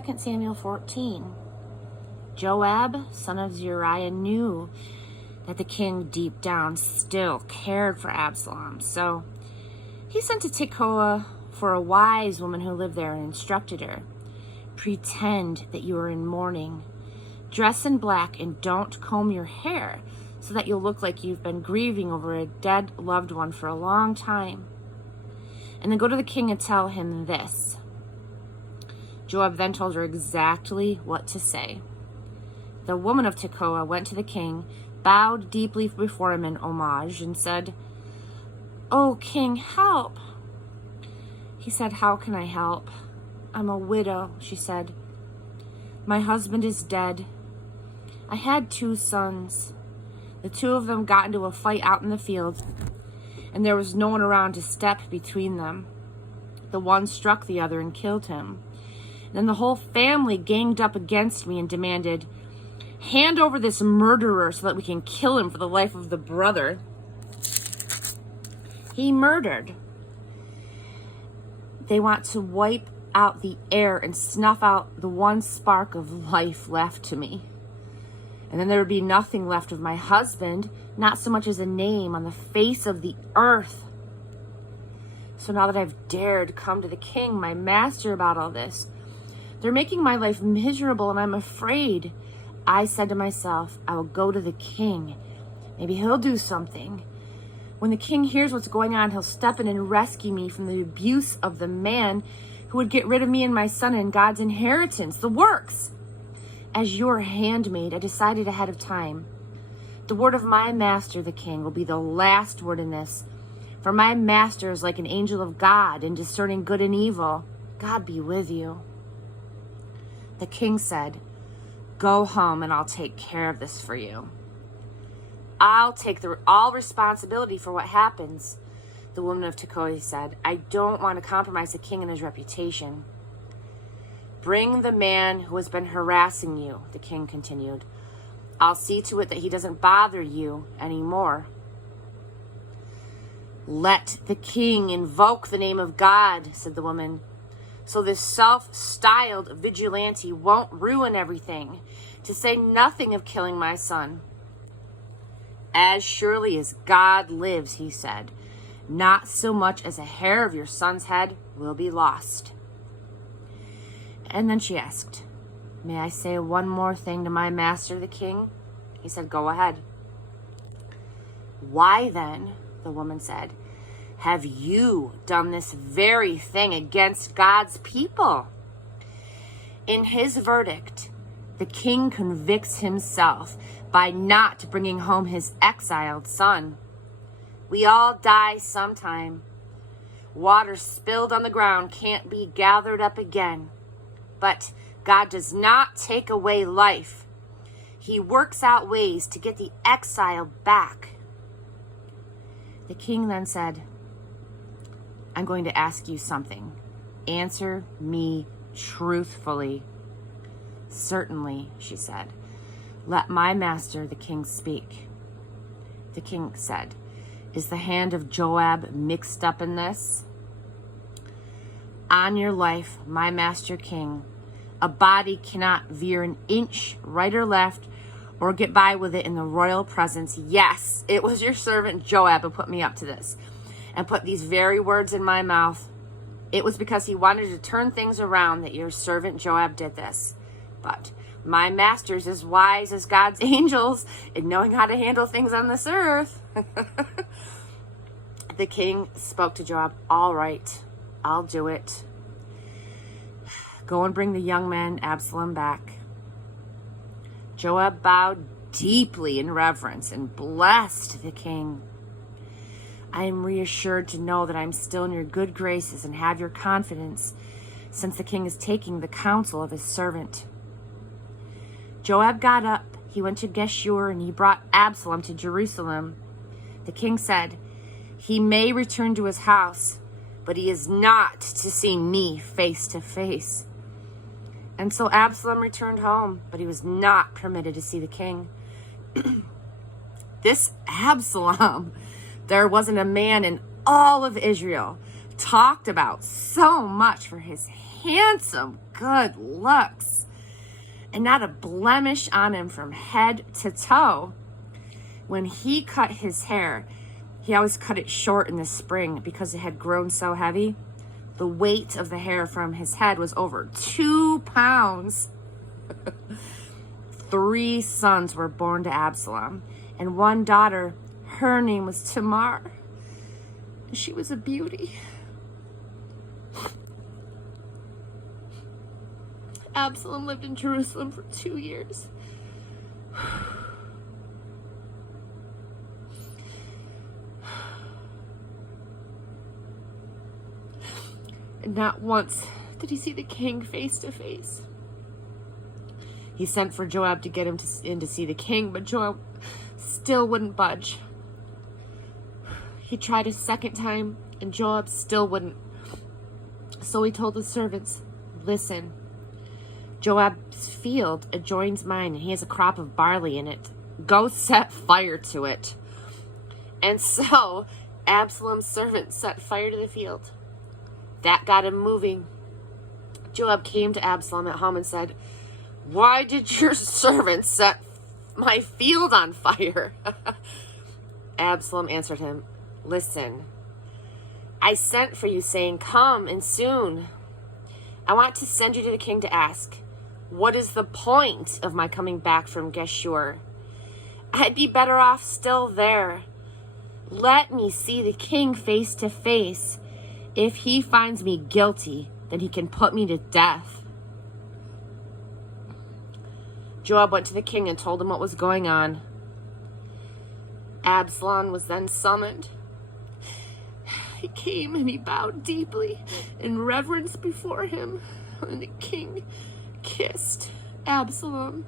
2 Samuel 14. Joab, son of Zeruiah, knew that the king deep down still cared for Absalom. So he sent to Tekoa for a wise woman who lived there and instructed her. Pretend that you are in mourning. Dress in black and don't comb your hair so that you'll look like you've been grieving over a dead loved one for a long time. And then go to the king and tell him this. Joab then told her exactly what to say. The woman of Tekoa went to the king, bowed deeply before him in homage, and said, "Oh, king, help." He said, "How can I help?" "I'm a widow," she said. "My husband is dead. I had 2 sons. The 2 of them got into a fight out in the field, and there was no one around to step between them. The one struck the other and killed him. Then the whole family ganged up against me and demanded, 'Hand over this murderer so that we can kill him for the life of the brother he murdered.' They want to wipe out the air and snuff out the one spark of life left to me. And then there would be nothing left of my husband, not so much as a name on the face of the earth. So now that I've dared come to the king, my master, about all this, they're making my life miserable and I'm afraid. I said to myself, I will go to the king. Maybe he'll do something. When the king hears what's going on, he'll step in and rescue me from the abuse of the man who would get rid of me and my son and God's inheritance, the works. As your handmaid, I decided ahead of time. The word of my master, the king, will be the last word in this. For my master is like an angel of God in discerning good and evil. God be with you." The king said, "Go home and I'll take care of this for you. I'll take all responsibility for what happens." The woman of Tekoa said, "I don't want to compromise the king and his reputation." "Bring the man who has been harassing you," the king continued. "I'll see to it that he doesn't bother you anymore." "Let the king invoke the name of God," said the woman, "so this self-styled vigilante won't ruin everything, to say nothing of killing my son." "As surely as God lives," he said, "not so much as a hair of your son's head will be lost." And then she asked, "May I say one more thing to my master, the king?" He said, "Go ahead." "Why then," the woman said, "have you done this very thing against God's people?" In his verdict, the king convicts himself by not bringing home his exiled son. We all die sometime. Water spilled on the ground can't be gathered up again. But God does not take away life. He works out ways to get the exile back. The king then said, "I'm going to ask you something. Answer me truthfully." "Certainly," she said. "Let my master, the king, speak." The king said, "Is the hand of Joab mixed up in this?" "On your life, my master king, a body cannot veer an inch right or left or get by with it in the royal presence. Yes, it was your servant Joab who put me up to this and put these very words in my mouth. It was because he wanted to turn things around that your servant Joab did this. But my master's as wise as God's angels in knowing how to handle things on this earth." The king spoke to Joab, "All right, I'll do it. Go and bring the young man Absalom back." Joab bowed deeply in reverence and blessed the king. "I am reassured to know that I'm still in your good graces and have your confidence, since the king is taking the counsel of his servant." Joab got up, he went to Geshur, and he brought Absalom to Jerusalem. The king said, "He may return to his house, but he is not to see me face to face." And so Absalom returned home, but he was not permitted to see the king. This Absalom, there wasn't a man in all of Israel talked about so much for his handsome, good looks, and not a blemish on him from head to toe. When he cut his hair, he always cut it short in the spring because it had grown so heavy. The weight of the hair from his head was over 2 pounds. 3 sons were born to Absalom, and 1 daughter. Her name was Tamar. She was a beauty. Absalom lived in Jerusalem for 2 years. And not once did he see the king face to face. He sent for Joab to get him in to see the king, but Joab still wouldn't budge. He tried a second time, and Joab still wouldn't. So he told the servants, "Listen, Joab's field adjoins mine, and he has a crop of barley in it. Go set fire to it." And so Absalom's servants set fire to the field. That got him moving. Joab came to Absalom at home and said, "Why did your servants set my field on fire?" Absalom answered him, "Listen, I sent for you saying, 'Come, and soon.' I want to send you to the king to ask, what is the point of my coming back from Geshur? I'd be better off still there. Let me see the king face to face. If he finds me guilty, then he can put me to death." Joab went to the king and told him what was going on. Absalom was then summoned. He came and he bowed deeply in reverence before him, and the king kissed Absalom